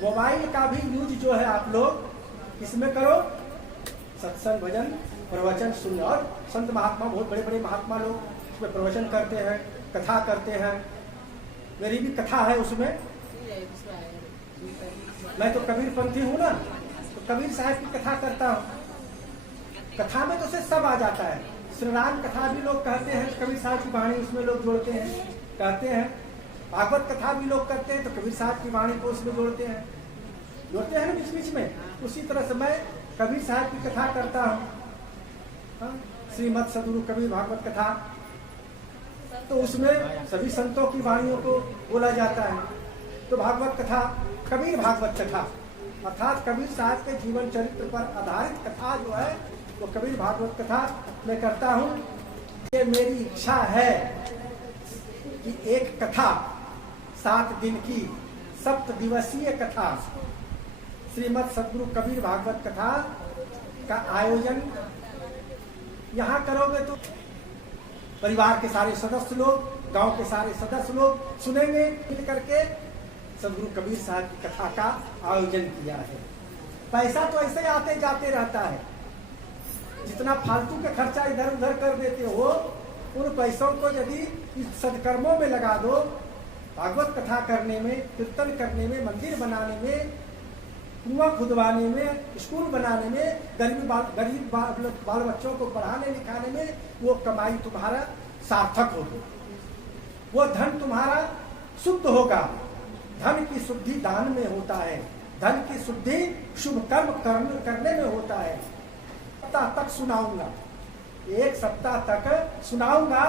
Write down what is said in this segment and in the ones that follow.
Mobile का भी use जो है आप लोग किसमें करो, सत्संग भजन प्रवचन सुन। और संत महात्मा, बहुत बड़े बड़े महात्मा लोग उसमें प्रवचन करते हैं, कथा करते हैं। मेरी भी कथा है उसमें। मैं तो कबीरपंथी हूँ ना, तो कबीर साहब की कथा करता हूँ। कथा में तो से सब आ जाता है। श्री राम कथा भी लोग कहते हैं, कबीर साहब की वाणी उसमें लोग जोड़ते हैं, कहते हैं। भागवत कथा भी लोग करते हैं, तो कबीर साहब की वाणी को उसमें जोड़ते हैं ना बीच बीच में। उसी तरह से मैं कबीर साहब की कथा करता हूँ, श्रीमद सदगुरु कबीर भागवत कथा। तो उसमें सभी संतों की वाणियों को बोला जाता है। तो भागवत कथा, कबीर भागवत कथा, अर्थात कबीर साहब के जीवन चरित्र पर आधारित कथा जो है वो कबीर भागवत कथा मैं करता हूँ। ये मेरी इच्छा है कि एक कथा 7 दिन की 7 दिवसीय कथा श्रीमद सदगुरु कबीर भागवत कथा का आयोजन यहाँ करोगे तो परिवार के सारे सदस्य लोग, गांव के सारे सदस्य लोग सुनेंगे। मिल करके सदगुरु कबीर साहब की कथा का आयोजन किया है। पैसा तो ऐसे आते जाते रहता है, जितना फालतू का खर्चा इधर उधर कर देते हो, उन पैसों को यदि इस सदकर्मों में लगा दो, भागवत कथा करने में, कीर्तन करने में, मंदिर बनाने में, कुआं खुदवाने में, स्कूल बनाने में, गरीब बाल बच्चों को पढ़ाने लिखाने में, वो कमाई तुम्हारा सार्थक होगी, वो धन तुम्हारा शुद्ध होगा। धन की शुद्धि दान में होता है, धन की शुद्धि शुभ कर्म करने में होता है। सप्ताह तक सुनाऊंगा, 1 सप्ताह तक सुनाऊंगा,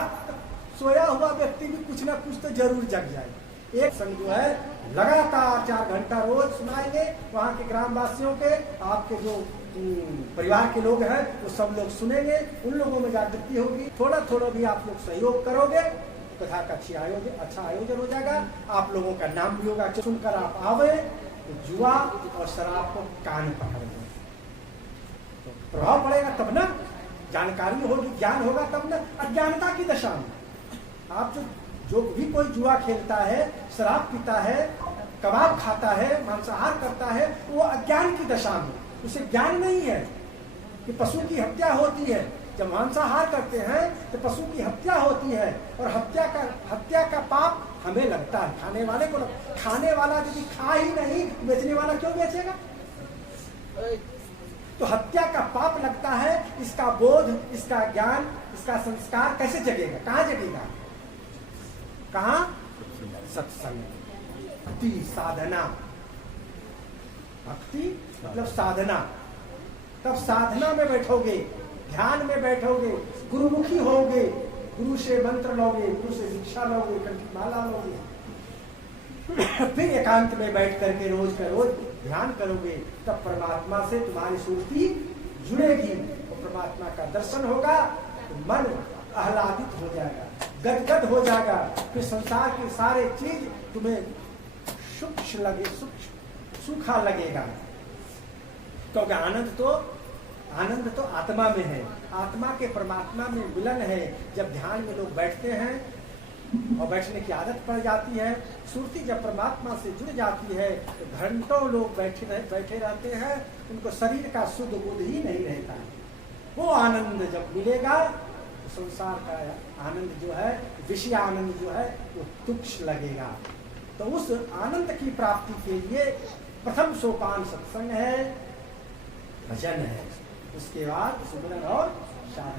सोया हुआ व्यक्ति भी कुछ ना कुछ तो जरूर जग जाए। एक संग जो है लगातार 4 घंटा रोज सुनाएंगे। वहाँ के ग्रामवासियों के, आपके जो परिवार के लोग हैं वो सब लोग सुनेंगे, उन लोगों में जागृति होगी। थोड़ा थोड़ा भी आप लोग सहयोग करोगे, कथा का अच्छा आयोजन हो जाएगा। आप लोगों का नाम भी होगा। सुनकर आप आवे तो जुआ और शराब को कान पकड़ दो, तो प्रभाव पड़ेगा तब ना, जानकारी होगी, ज्ञान होगा तब ना। अज्ञानता की दशा में आप जो भी कोई जुआ खेलता है, शराब पीता है, कबाब खाता है, मांसाहार करता है, वो अज्ञान की दशा में, उसे ज्ञान नहीं है कि पशु की हत्या होती है। जब मांसाहार करते हैं तो पशु की हत्या होती है, और हत्या का पाप हमें लगता है, खाने वाले को। खाने वाला यदि खा ही नहीं, बेचने वाला क्यों बेचेगा? तो हत्या का पाप लगता है। इसका बोध, इसका ज्ञान, इसका संस्कार कैसे जगेगा? कहाँ जगेगा? कहाँ? सत्संग, भक्ति, साधना। भक्ति मतलब साधना। तब साधना में बैठोगे, ध्यान में बैठोगे, गुरुमुखी होगे, गुरु से मंत्र लोगे, गुरु से दीक्षा लोगे, कंठी माला लोगे। फिर एकांत में बैठ करके रोज का रोज ध्यान करोगे, तब परमात्मा से तुम्हारी सुरती जुड़ेगी और परमात्मा का दर्शन होगा तो मन आह्लादित हो जाएगा, गदगद हो जाएगा। फिर संसार के सारे चीज तुम्हें सूखा लगेगा, क्योंकि आनंद तो आत्मा में है। आत्मा के परमात्मा में मिलन है। जब ध्यान में लोग बैठते हैं और बैठने की आदत पड़ जाती है, सुरती जब परमात्मा से जुड़ जाती है तो घंटों लोग बैठे रहते हैं, उनको शरीर का शुद्ध बोध ही नहीं रहता है। वो आनंद जब मिलेगा तो संसार का आनंद जो है, विषय आनंद जो है, वो तुच्छ लगेगा। तो उस आनंद की प्राप्ति के लिए प्रथम सोपान सत्संग है, भजन है, उसके बाद सुमिरन और साधना।